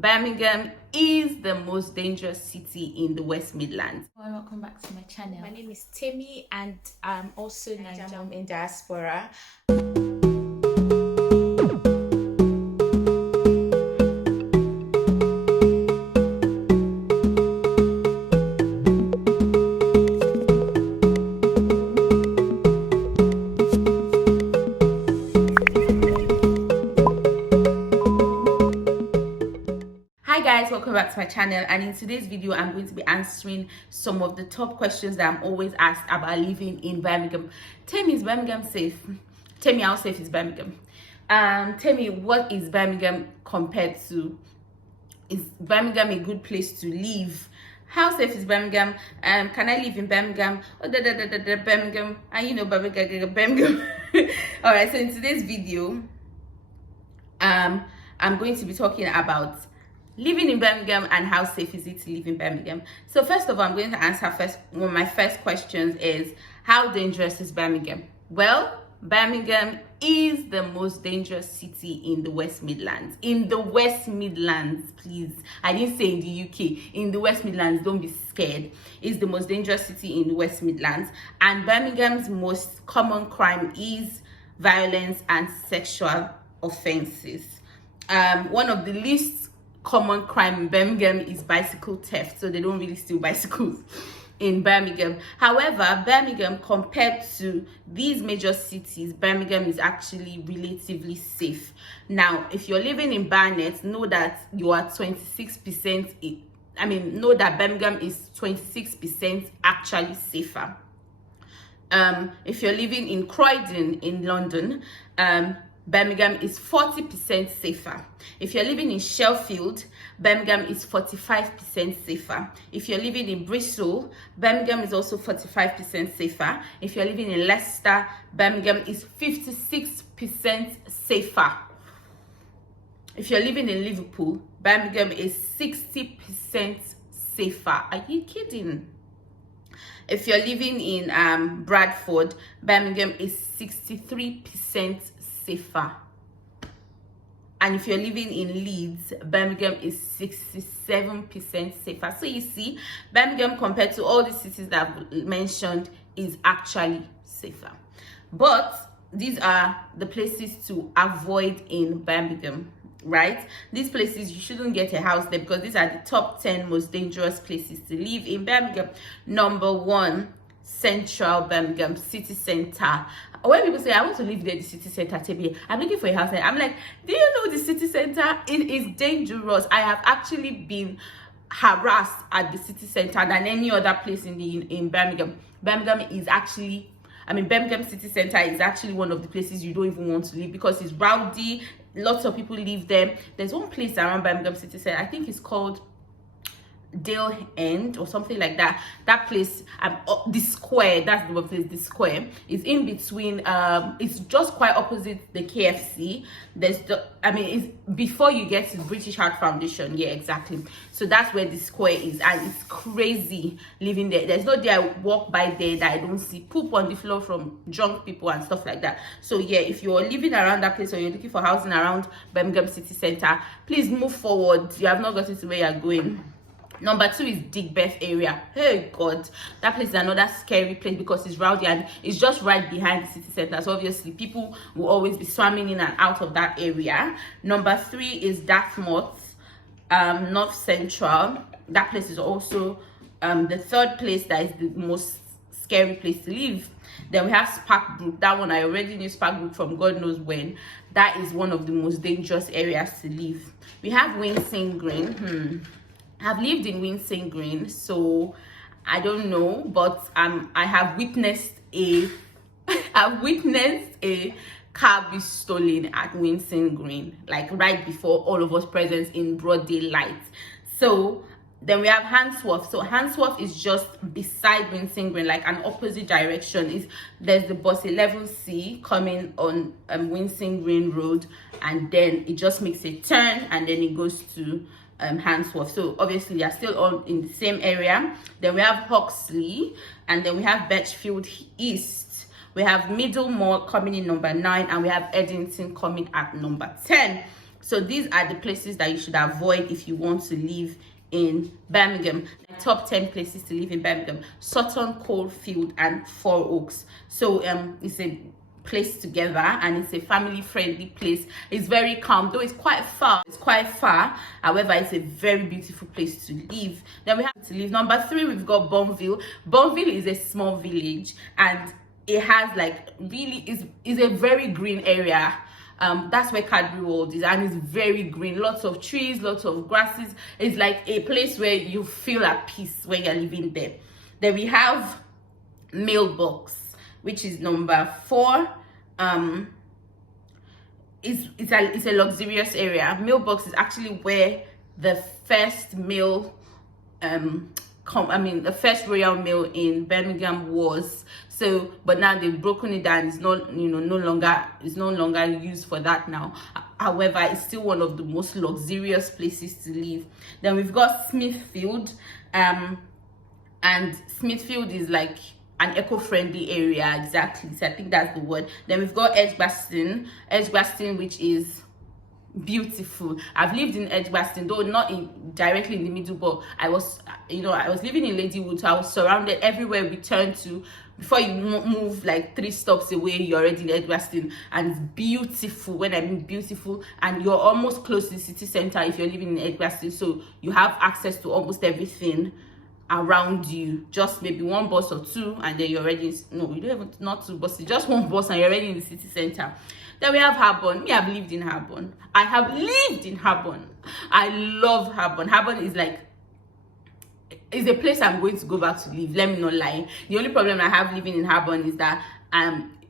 Birmingham is the most dangerous city in the West Midlands. Hi, welcome back to my channel. My name is Temi and I'm also Nigerian mom in diaspora. Hi guys, welcome back to my channel, and in today's video I'm going to be answering some of the top questions that I'm always asked about living in Birmingham. Tell me, is Birmingham safe? Tell me, how safe is Birmingham? Tell me, what is Birmingham compared to? Is Birmingham a good place to live? How safe is Birmingham? Can I live in Birmingham? Birmingham, and you know, Birmingham. All right, so in today's video I'm going to be talking about living in Birmingham and how safe is it to live in Birmingham. So first of all, I'm going to answer one of my first questions is, how dangerous is Birmingham? Well, Birmingham is the most dangerous city in the West Midlands. In the West Midlands, please. I didn't say in the UK. In the West Midlands, don't be scared. It's the most dangerous city in the West Midlands. And Birmingham's most common crime is violence and sexual offenses. One of the least common crime in Birmingham is bicycle theft, so they don't really steal bicycles in Birmingham. However, Birmingham, compared to these major cities, Birmingham is actually relatively safe. Now, if you're living in Barnet, know that you are 26%, know that Birmingham is 26% actually safer. If you're living in Croydon in London, Birmingham is 40% safer. If you're living in Sheffield, Birmingham is 45% safer. If you're living in Bristol, Birmingham is also 45% safer. If you're living in Leicester, Birmingham is 56% safer. If you're living in Liverpool, Birmingham is 60% safer. Are you kidding? If you're living in Bradford, Birmingham is 63% safer. And if you're living in Leeds, Birmingham is 67% safer. So you see, Birmingham, compared to all the cities that I've mentioned, is actually safer. But these are the places to avoid in Birmingham, right? These places, you shouldn't get a house there, because these are the top 10 most dangerous places to live in Birmingham. Number 1, Central Birmingham, city center. When people say, I want to live there, the city center, I'm looking for a house there, I'm like, do you know the city center? It is dangerous. I have actually been harassed at the city center than any other place in Birmingham. Birmingham city center is actually one of the places you don't even want to live, because it's rowdy. Lots of people live there. There's one place around Birmingham city center, I think it's called Dale End or something like that. That place, the square, that's the place. The square is in between. It's just quite opposite the KFC. It's before you get to British Heart Foundation. Yeah, exactly. So that's where the square is, and it's crazy living there. There's no day I walk by there that I don't see poop on the floor from drunk people and stuff like that. So yeah, if you're living around that place or you're looking for housing around Birmingham city center, please move forward. You have not gotten to where you're going. Number 2 is Digbeth area. Hey God, that place is another scary place because it's rowdy and it's just right behind the city center. So obviously people will always be swarming in and out of that area. Number 3 is Dartmouth, North Central. That place is also the third place that is the most scary place to live. Then we have Sparkbrook. That one, I already knew Sparkbrook from God knows when. That is one of the most dangerous areas to live. We have Wincing Green. I've lived in Wincing Green, so I don't know, but I have witnessed a car be stolen at Wincing Green, like right before all of us present in broad daylight. So then we have Handsworth. So Handsworth is just beside Wincing Green, like an opposite direction. There's the bus 11C coming on Wincing Green Road, and then it just makes a turn and then it goes to Handsworth. So obviously they are still all in the same area. Then we have Huxley, and then we have Birchfield East. We have Middlemore coming in number 9, and we have Eddington coming at number 10. So these are the places that you should avoid if you want to live in Birmingham. Top 10 places to live in Birmingham: Sutton, Coldfield, and Four Oaks. So it's a place together, and it's a family friendly place. It's very calm, though it's quite far. However, it's a very beautiful place to live. Then we have to live. Number 3, we've got Bonville. Bonville is a small village, and it has like really is a very green area. That's where Cadbury World is, and it's very green, lots of trees, lots of grasses. It's like a place where you feel at peace when you're living there. Then we have Mailbox, which is number 4. It's a luxurious area. Mailbox is actually where the first mail the first Royal Mail in Birmingham was. So, but now they've broken it down. It's not, no longer used for that now. However, it's still one of the most luxurious places to live. Then we've got Smithfield, and Smithfield is like an eco-friendly area, exactly. So I think that's the word. Then we've got Edgbaston, which is beautiful. I've lived in Edgbaston, though not directly in the middle, but I was living in Ladywood, so I was surrounded everywhere we turned to. Before you move like 3 stops away, you're already in Edgbaston, and it's beautiful. When I mean beautiful, and you're almost close to the city center if you're living in Edgbaston, so you have access to almost everything around you. Just maybe 1 bus or 2, and then you're already, no, you don't have, not 2 buses, just 1 bus, and you're already in the city center. Then we have Harborne. Me, I've lived in Harborne. I have lived in Harborne. I love Harborne. Harborne is like, it's a place I'm going to go back to live. Let me not lie. The only problem I have living in Harborne is that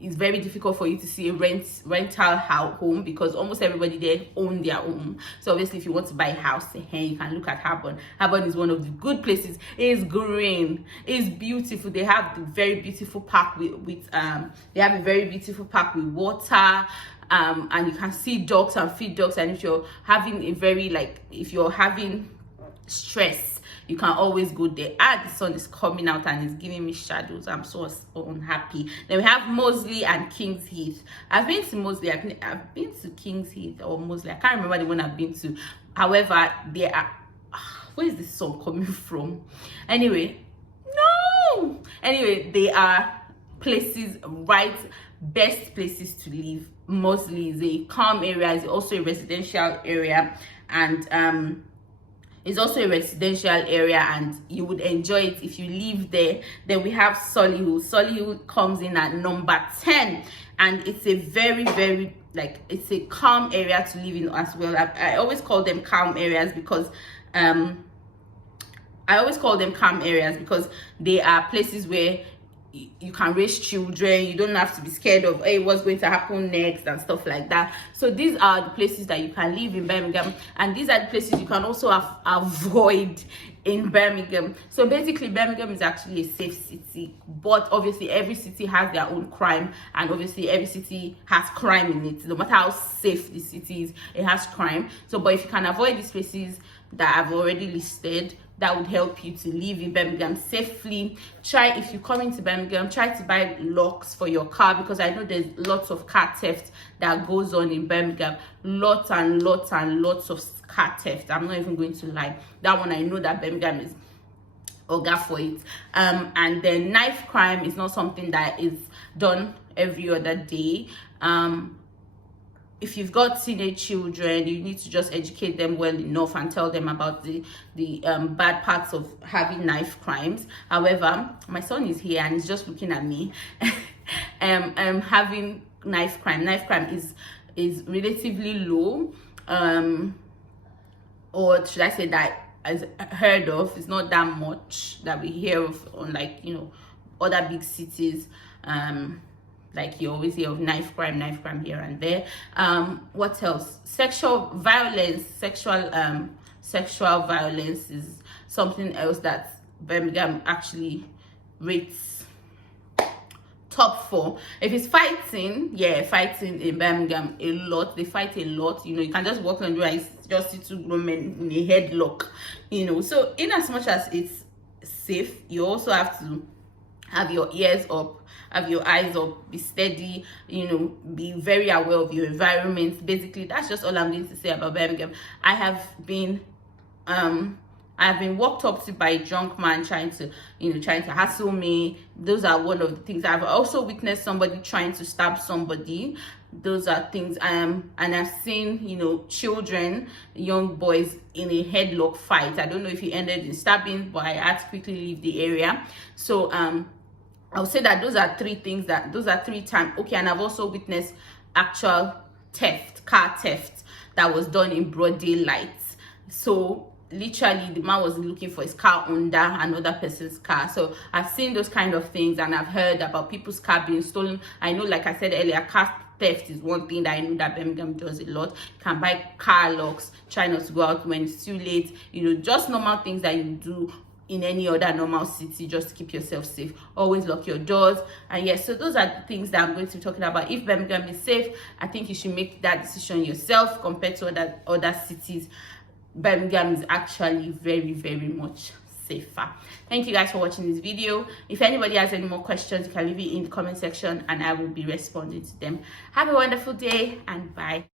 it's very difficult for you to see a rental home, because almost everybody there own their home. So obviously, if you want to buy a house, you can look at Harborne. Harborne is one of the good places. It's green, it's beautiful. They have the very beautiful park with they have a very beautiful park with water, and you can see ducks and feed ducks. And if you're having if you're having stress, you can always go there. The sun is coming out and it's giving me shadows. I'm so unhappy. Then we have Moseley and King's Heath. I've been to Moseley. I've been to King's Heath or Moseley. I can't remember the one I've been to. However, there are where is this song coming from? Anyway, they are places, best places to live. Moseley is a calm area. It's also a residential area, and it's also a residential area, and you would enjoy it if you live there. Then we have Solihull. Solihull comes in at number 10, and it's a very, very it's a calm area to live in as well. I always call them calm areas because they are places where you can raise children. You don't have to be scared of what's going to happen next and stuff like that. So these are the places that you can live in Birmingham, and these are the places you can also avoid in Birmingham. So basically, Birmingham is actually a safe city, but obviously every city has their own crime, and obviously every city has crime in it. No matter how safe the city is, it has crime. So but if you can avoid these places that I've already listed, that would help you to live in Birmingham safely. If you come into Birmingham, try to buy locks for your car, because I know there's lots of car theft that goes on in Birmingham. Lots and lots and lots of car theft. I'm not even going to lie. That one, I know that Birmingham is oga for it. And then knife crime is not something that is done every other day. If you've got teenage children, you need to just educate them well enough and tell them about the bad parts of having knife crimes. However, my son is here and he's just looking at me. Having knife crime is relatively low, or should I say that as heard of. It's not that much that we hear of on other big cities. Like you always hear of knife crime here and there. What else? Sexual violence is something else that Birmingham actually rates top 4. If it's fighting in Birmingham a lot. They fight a lot. You can just walk on the road, just see 2 grown men in a headlock. So in as much as it's safe, you also have to have your ears up have your eyes up, be steady, you know, be very aware of your environment. Basically, that's just all I'm going to say about Birmingham. I've been walked up to by a drunk man trying to hassle me. Those are one of the things. I've also witnessed somebody trying to stab somebody. Those are things. And I've seen, you know, children, young boys in a headlock fight. I don't know if he ended in stabbing, but I had to quickly leave the area. So I would say that those are three times. Okay, and I've also witnessed actual theft, car theft, that was done in broad daylight. So literally the man was looking for his car under another person's car. So I've seen those kind of things, and I've heard about people's car being stolen. I know, like I said earlier, car theft is one thing that I know that Birmingham does a lot. You can buy car locks, try not to go out when it's too late, you know, just normal things that you do in any other normal city just to keep yourself safe. Always lock your doors. And yes, so those are the things that I'm going to be talking about. If Birmingham is safe, I think you should make that decision yourself. Compared to other cities, Birmingham is actually very, very much safer. Thank you guys for watching this video. If anybody has any more questions, you can leave it in the comment section and I will be responding to them. Have a wonderful day and bye.